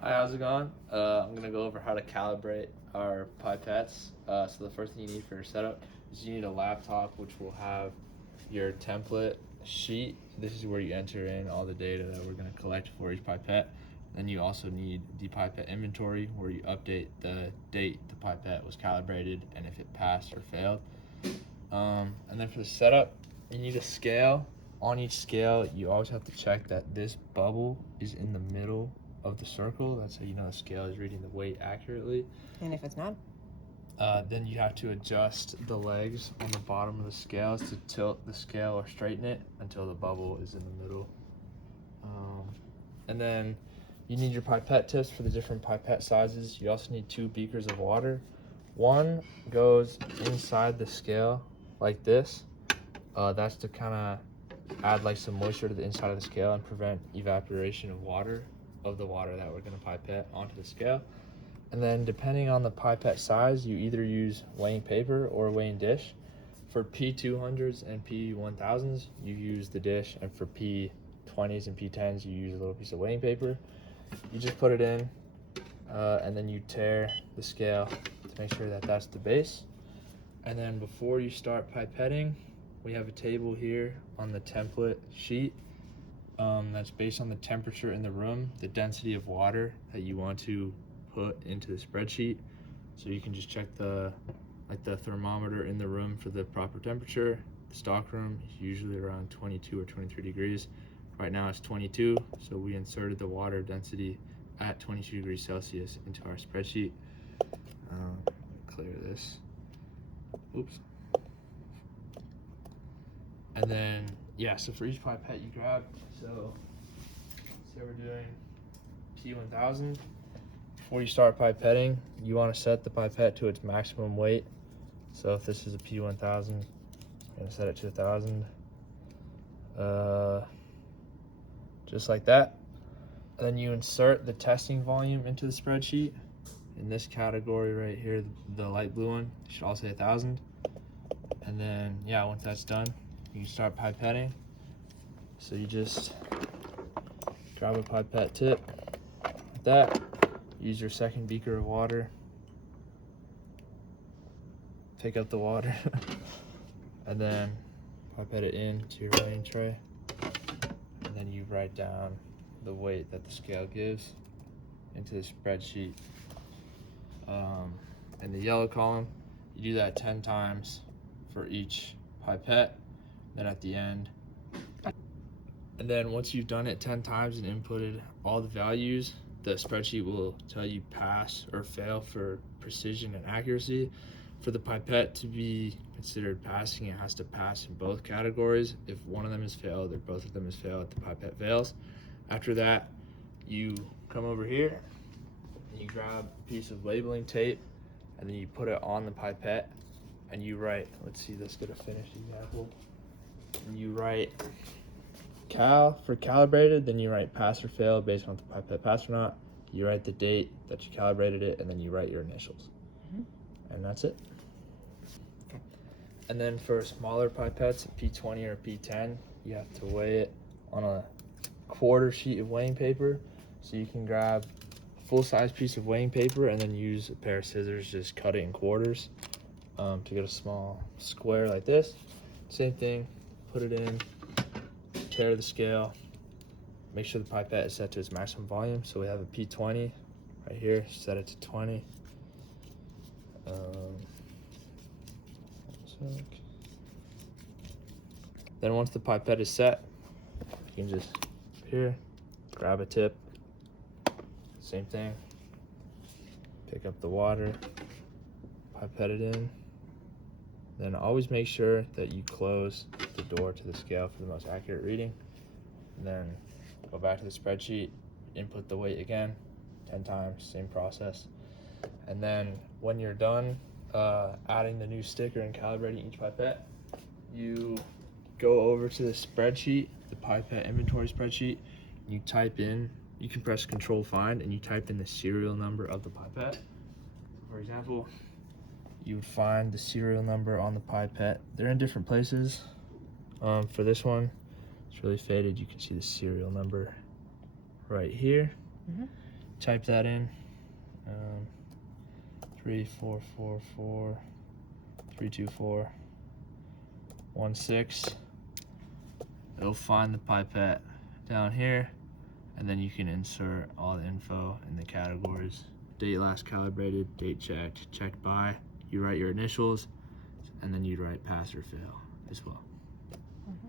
Hi, how's it going? I'm gonna go over how to calibrate our pipettes. So the first thing you need for your setup is you need a laptop which will have your template sheet. This is where you enter in all the data that we're gonna collect for each pipette. Then you also need the pipette inventory where you update the date the pipette was calibrated and if it passed or failed. And then for the setup, you need a scale. On each scale, you always have to check that this bubble is in the middle of the circle. That's how you know the scale is reading the weight accurately. And if it's not? Then you have to adjust the legs on the bottom of the scales to tilt the scale or straighten it until the bubble is in the middle. And then you need your pipette tips for the different pipette sizes. You also need 2 beakers of water. One goes inside the scale like this. That's to kind of add like some moisture to the inside of the scale and prevent evaporation of the water that we're going to pipette onto the scale. And then depending on the pipette size, you either use weighing paper or weighing dish. For P200s and P1000s, you use the dish, and for P20s and P10s, you use a little piece of weighing paper. You just put it in, and then you tear the scale to make sure that that's the base. And then before you start pipetting, we have a table here on the template sheet that's based on the temperature in the room, the density of water that you want to put into the spreadsheet. So you can just check the thermometer in the room for the proper temperature. The stock room is usually around 22 or 23 degrees. Right now it's 22, so we inserted the water density at 22 degrees Celsius into our spreadsheet. Clear this. Oops. And then, so for each pipette you grab, so say we're doing P1000. Before you start pipetting, you want to set the pipette to its maximum weight. So if this is a P1000, I'm going to set it to 1000. Just like that. And then you insert the testing volume into the spreadsheet. In this category right here, the light blue one, it should all say 1000. And then, once that's done, you can start pipetting. So you just grab a pipette tip, like that. Use your second beaker of water. Take up the water, and then pipette it into your weighing tray. And then you write down the weight that the scale gives into the spreadsheet. In the yellow column, you do that 10 times for each pipette. Then at the end, and then once you've done it 10 times and inputted all the values, the spreadsheet will tell you pass or fail for precision and accuracy. For the pipette to be considered passing, it has to pass in both categories. If one of them is failed or both of them is failed, the pipette fails. After that, you come over here and you grab a piece of labeling tape and then you put it on the pipette and you write, let's see, let's get a finished example. And you write cal for calibrated, then you write pass or fail based on if the pipette passed or not. You write the date that you calibrated it, and then you write your initials. And that's it. And then for smaller pipettes, a P20 or a P10, you have to weigh it on a quarter sheet of weighing paper. So you can grab a full-size piece of weighing paper and then use a pair of scissors, just cut it in quarters to get a small square like this. Same thing, put it in, tear the scale, make sure the pipette is set to its maximum volume. So we have a P20 right here, set it to 20. Then once the pipette is set, you can just here, grab a tip, same thing, pick up the water, pipette it in. Then always make sure that you close the door to the scale for the most accurate reading. And then go back to the spreadsheet, input the weight again, 10 times, same process. And then when you're done adding the new sticker and calibrating each pipette, you go over to the spreadsheet, the pipette inventory spreadsheet, and you type in, you can press Control Find, and you type in the serial number of the pipette. For example, you would find the serial number on the pipette. They're in different places. For this one, it's really faded. You can see the serial number right here. type that in. 3444 32416. It'll find the pipette down here, and then you can insert all the info in the categories. Date last calibrated, date checked, checked by. You write your initials, and then you write pass or fail as well. Mm-hmm.